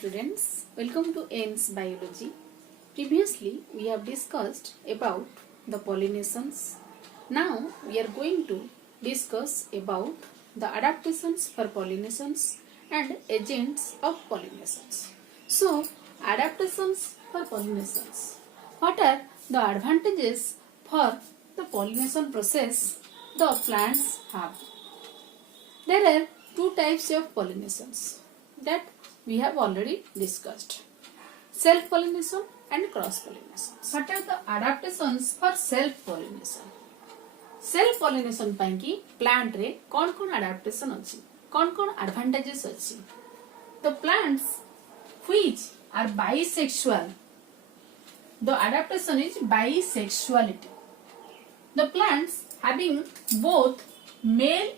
students, welcome to AIMS Biology. Previously we have discussed about the pollinations. Now we are going to discuss about the adaptations for pollinations and agents of pollinations. So adaptations for pollinations. What are the advantages for the pollination process the plants have? There are two types of pollinations that we have already discussed: self-pollination and cross-pollination. What are the adaptations for self-pollination? Self-pollination ପାଇଁ କି plant रे कौन adaptation अछि, कौन advantages अछि? The plants which are bisexual, the adaptation is bisexuality. The plants having both male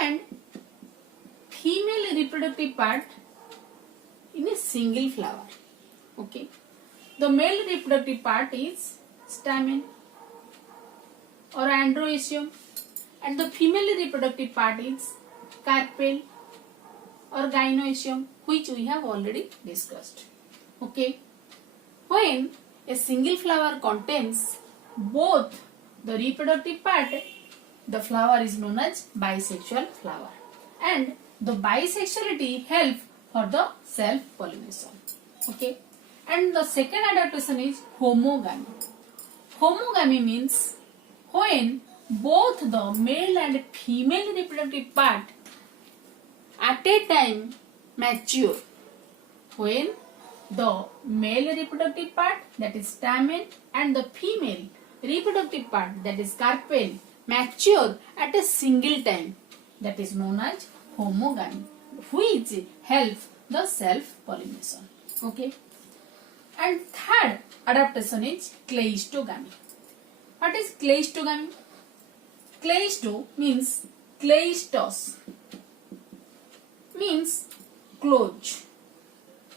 and female reproductive part in a single flower. Okay, the male reproductive part is stamen or androecium, and the female reproductive part is carpel or gynoecium, which we have already discussed. Okay, when a single flower contains both the reproductive part, the flower is known as bisexual flower, and the bisexuality helps for the self-pollination. Okay, and the second adaptation is homogamy. Homogamy means when both the male and female reproductive part at a time mature. When the male reproductive part, that is stamen, and the female reproductive part, that is carpel, mature at a single time, that is known as homogamy, which helps the self-pollination. Okay, and third adaptation is kleistogamy. What is kleistogamy? Kleisto means kleistos, means close,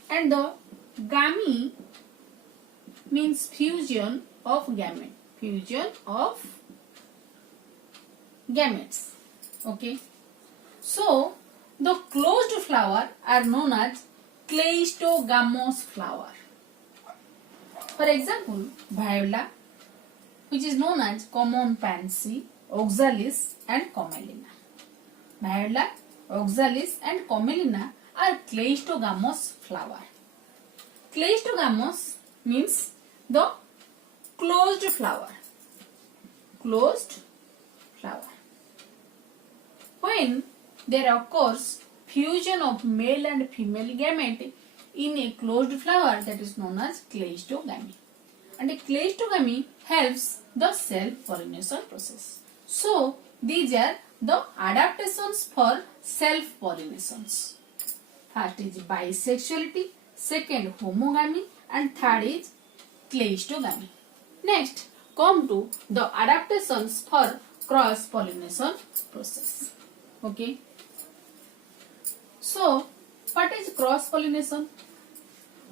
and the gamy means fusion of gamete, fusion of gametes. Okay, so the closed flower are known as kleistogamous flower. For example, viola, which is known as common pansy, oxalis and commelina. Viola, oxalis and commelina are kleistogamous flower. Kleistogamous means the closed flower. Closed flower. When there occurs fusion of male and female gamete in a closed flower, that is known as kleistogamy. And a kleistogamy helps the self-pollination process. So these are the adaptations for self-pollinations. First is bisexuality, second homogamy, and third is kleistogamy. Next, come to the adaptations for cross-pollination process. Okay. So, what is cross-pollination?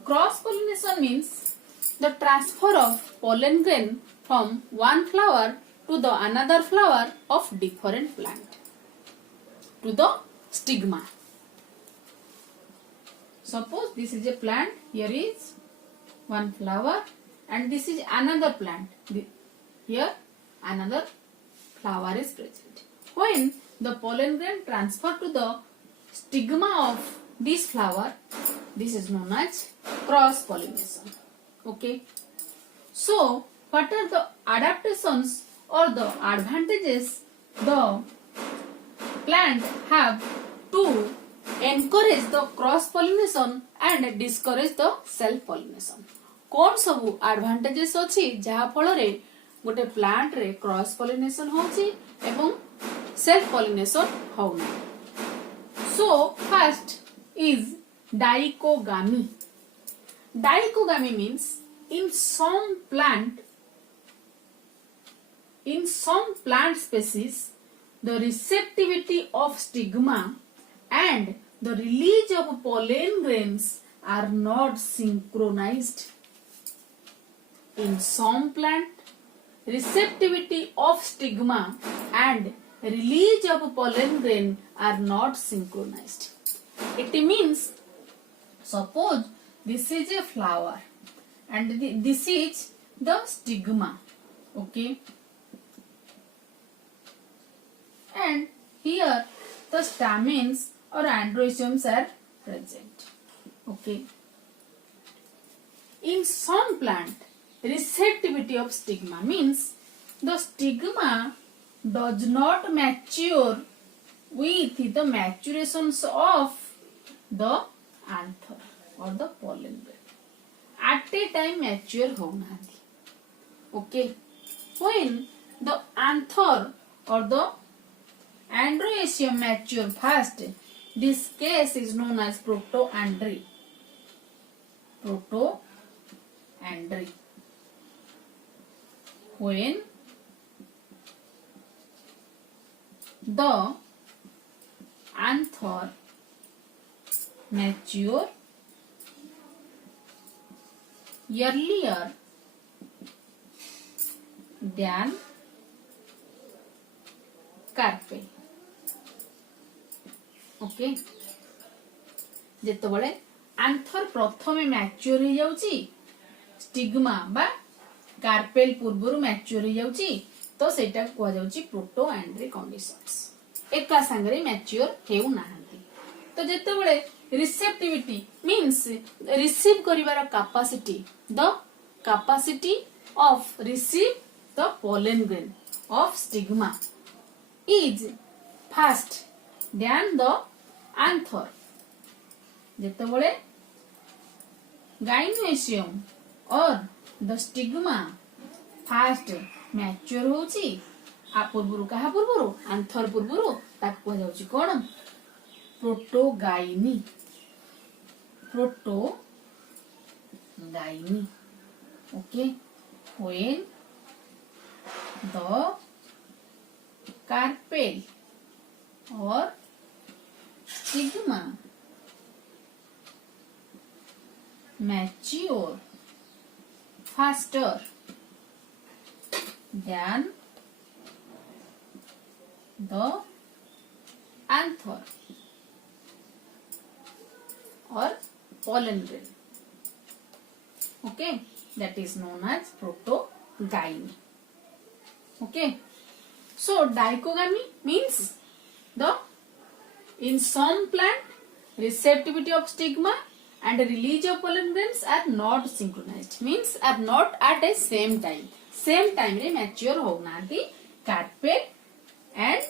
Cross-pollination means the transfer of pollen grain from one flower to the another flower of different plant to the stigma. Suppose this is a plant, here is one flower, and this is another plant. Here another flower is present. When the pollen grain transfer to the stigma of this flower, this is known as cross-pollination. Okay. So, what are the adaptations or the advantages the plant have to encourage the cross-pollination and discourage the self-pollination? कौन सबु advantages अछि जहा फलरे गोटे plant रे cross pollination होछि एवं self pollination होउना? So first is daikogamy. Daikogamy means in some plant species, the receptivity of stigma and the release of pollen grains are not synchronized. In some plant, receptivity of stigma and release of pollen grain are not synchronized. It means Suppose this is a flower and this is the stigma. Okay. And here the stamens or androeciums are present. Okay. In some plant, receptivity of stigma means the stigma does not mature with the maturations of the anther or the pollen grain. At a time mature honahanti. Okay. When the anther or the androecium mature fast, this case is known as protoandry. Protoandry. When the anther mature earlier than carpel. Okay जेतबळे anther प्रथमे mature हो जाउची stigma बा carpel पूर्वरु mature हो जाउची तो सेटा को जाउची प्रोटोएंड्री कंडीशंस एका संगरे मैच्योर हेउ नाहंती तो जेतबळे रिसेप्टिविटी मींस रिसीव करिवार capacity of receive the pollen grain of stigma is fast than the anther. जेतबळे gynoecium or the stigma fast mature होची आ पूर्वरु कहा पूर्वरु anther पूर्वरु ताक को जाउची कोन protogyny okay when the carpel or stigma mature faster than the anther or pollen grain. Okay, that is known as protogyny. Okay, so daikogamy means the in some plant receptivity of stigma and release of pollen grains are not synchronized, means are not at a same time re mature ho nahanti carpel and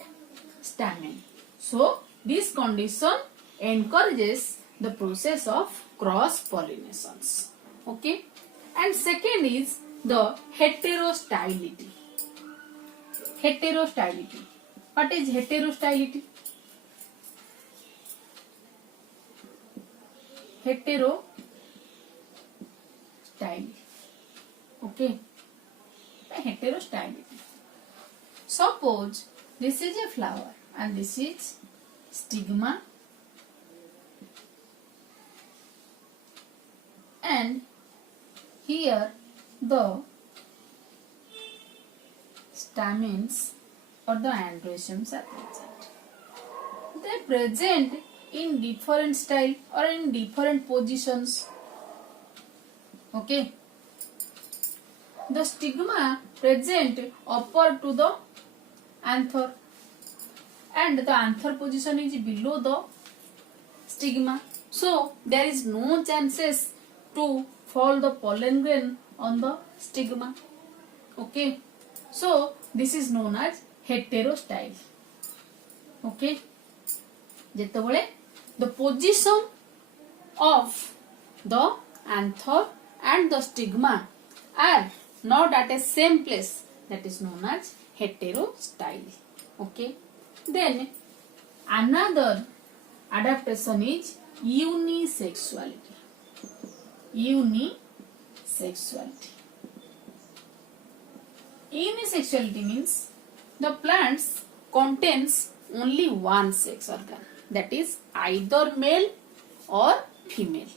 stamen. So this condition encourages the process of cross pollinations. Okay, and second is the heterostylity. What is heterostylity? Okay, heterostylity. Suppose this is a flower and this is stigma and here the stamens or the androeciums are present. They are present in different style or in different positions. Okay, the stigma present upper to the anther and the anther position is below the stigma, so there is no chances to fall the pollen grain on the stigma. Okay, so this is known as heterostyle. Okay, जेतबळे the position of the anther and the stigma are not at a same place, that is known as heterostyle. Okay, then another adaptation is unisexuality. Unisexuality means the plants contains only one sex organ, that is either male or female.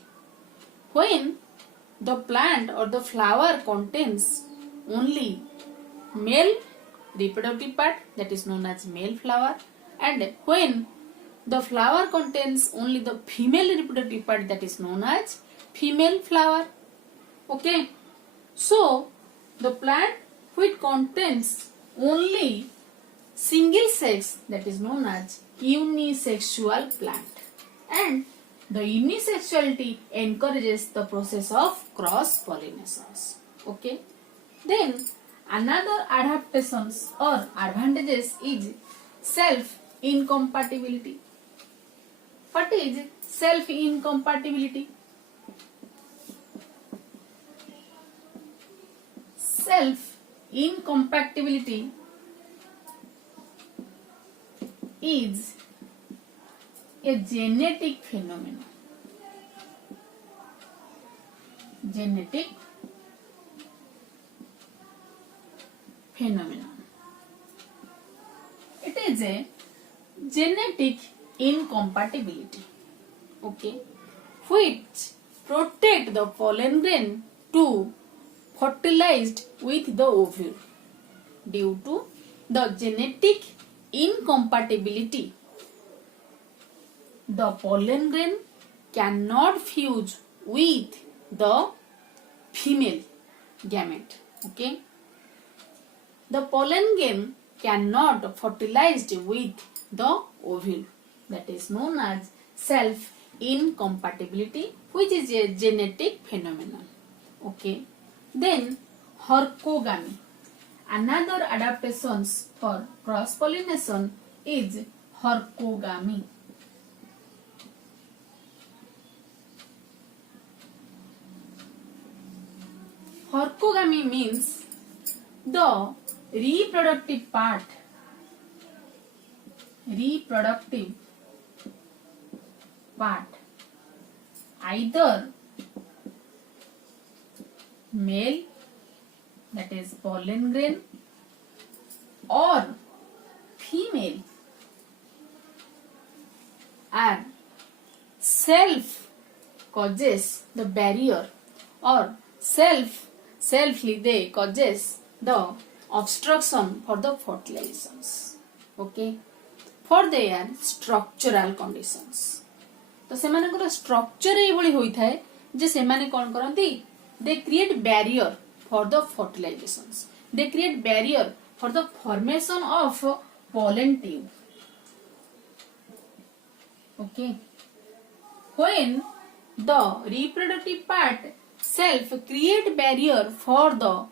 When the plant or the flower contains only male reproductive part, that is known as male flower, and when the flower contains only the female reproductive part, that is known as female flower. Okay, so the plant which contains only single sex, that is known as unisexual plant, and the unisexuality encourages the process of cross pollinations. Okay, then another adaptations or advantages is self incompatibility. What is self incompatibility? Self incompatibility is a genetic phenomenon. Genetic phenomenon. It is a genetic incompatibility, okay, which protect the pollen grain to fertilized with the ovule. Due to the genetic incompatibility, the pollen grain cannot fuse with the female gamete. Okay, the pollen grain cannot fertilized with the ovule. That is known as self incompatibility, which is a genetic phenomenon. Okay, then Horcogamy. Another adaptations for cross pollination is Horcogamy. Horcogamy means the reproductive part either male, that is pollen grain, or female are self causes the barrier, or selfly they causes the obstruction for the fertilizations. Okay, for their structural conditions. तो सेमानकर structure एभली होई थाए जे सेमाने कोन करंती, they create barrier for the fertilizations. They create barrier for the formation of pollen tube. Okay, when the reproductive part self create barrier for the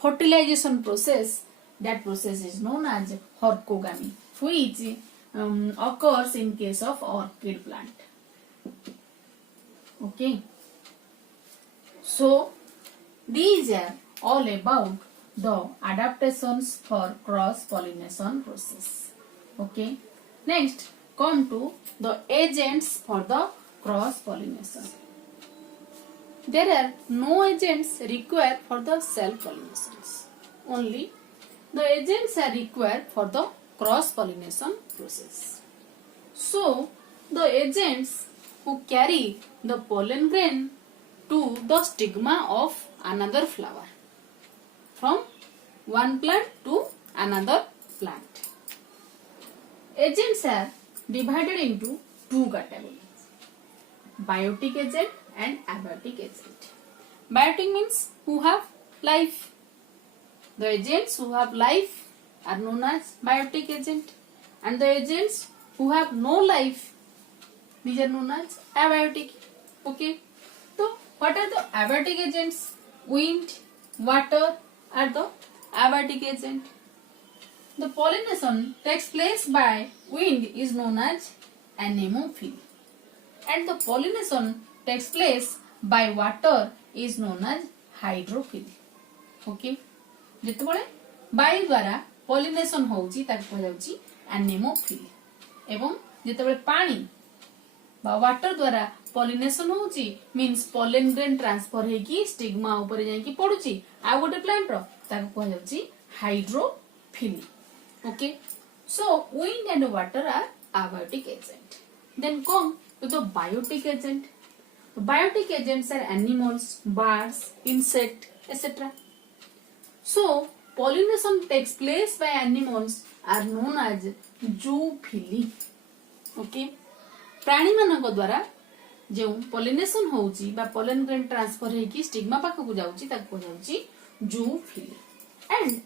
fertilization process, that process is known as Horcogamy, which occurs in case of orchid plant. Okay, so these are all about the adaptations for cross pollination process. Okay, next come to the agents for the cross pollination. There are no agents required for the self pollinations. Only the agents are required for the cross pollination process. So the agents who carry the pollen grain to the stigma of another flower from one plant to another plant. Agents are divided into two categories: biotic agent and abiotic agent. Biotic means who have life. The agents who have life are known as biotic agent, and the agents who have no life, these are known as abiotic. Okay, so what are the abiotic agents? Wind, water are the abiotic agent. The pollination takes place by wind is known as anemophily, and the pollination takes place by water is known as hydrophily. Okay, जेतबळे वायु द्वारा pollination होउची ताको जाउची anemophily, एवं जेतबळे पानी बा water द्वारा pollination होउची मीन्स pollen grain transfer हेकी स्टिग्मा ऊपर जाई की पडुची आ गोटे प्लांट रो ताको कह जाउची hydrophily. Okay, so wind and water are abiotic agent. Then come to the biotic agent. The biotic agents are animals, birds, insect, etc. So pollination takes place by animals are known as zoophily. Okay प्राणी मानक द्वारा जो pollination होउची बा pollen grain transfer हेकी stigma पाख को जाउची ताको जाउची zoophily and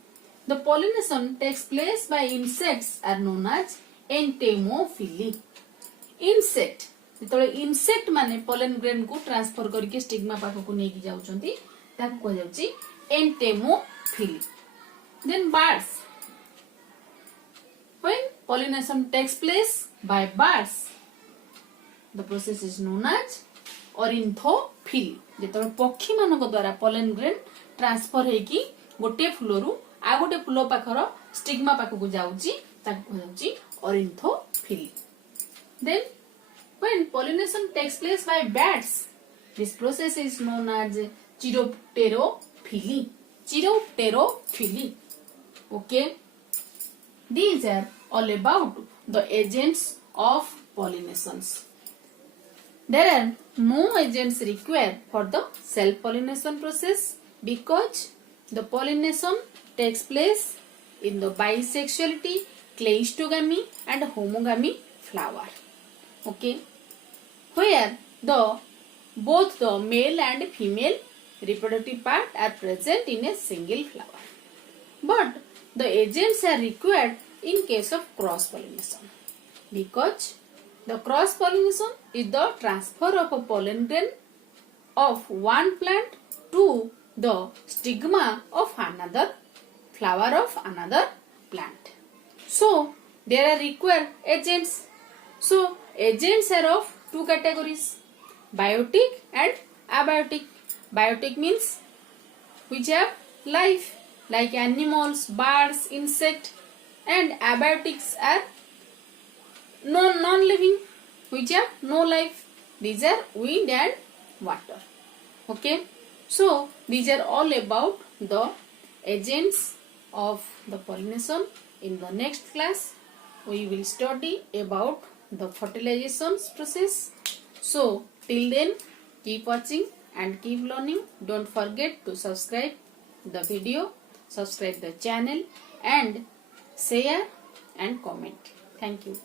the pollination takes place by insects are known as entomophily insect जेतले इंसेक्ट माने पोलन ग्रेन को ट्रांसफर करके स्टिग्मा पाख को नेकी जाउचंती ताको जाउची entomophily then birds when pollination takes place by birds the process is known as ornithophilia जेतले पक्षी मानक द्वारा पोलन ग्रेन ट्रांसफर हेकी गोटे फुलरू आ गोटे फुल पाखर स्टिग्मा पाख को जाउची ताको जाउची ornithophilia then when pollination takes place by bats this process is known as chiropterophilia okay these are all about the agents of pollinations. There are no agents required for the self-pollination process because the pollination takes place in the bisexuality, cleistogamy and homogamy flower. Okay, where the both the male and female reproductive part are present in a single flower. But the agents are required in case of cross-pollination because the cross-pollination is the transfer of a pollen grain of one plant to the stigma of another flower of another plant. So there are required agents. So agents are of two categories, biotic and abiotic. Biotic means which have life like animals, birds, insect, and abiotics are non-living which have no life. These are wind and water. Okay, so these are all about the agents of the pollination. In the next class we will study about the fertilization process. So till then keep watching and keep learning. Don't forget to subscribe the video, subscribe the channel and share and comment. Thank you.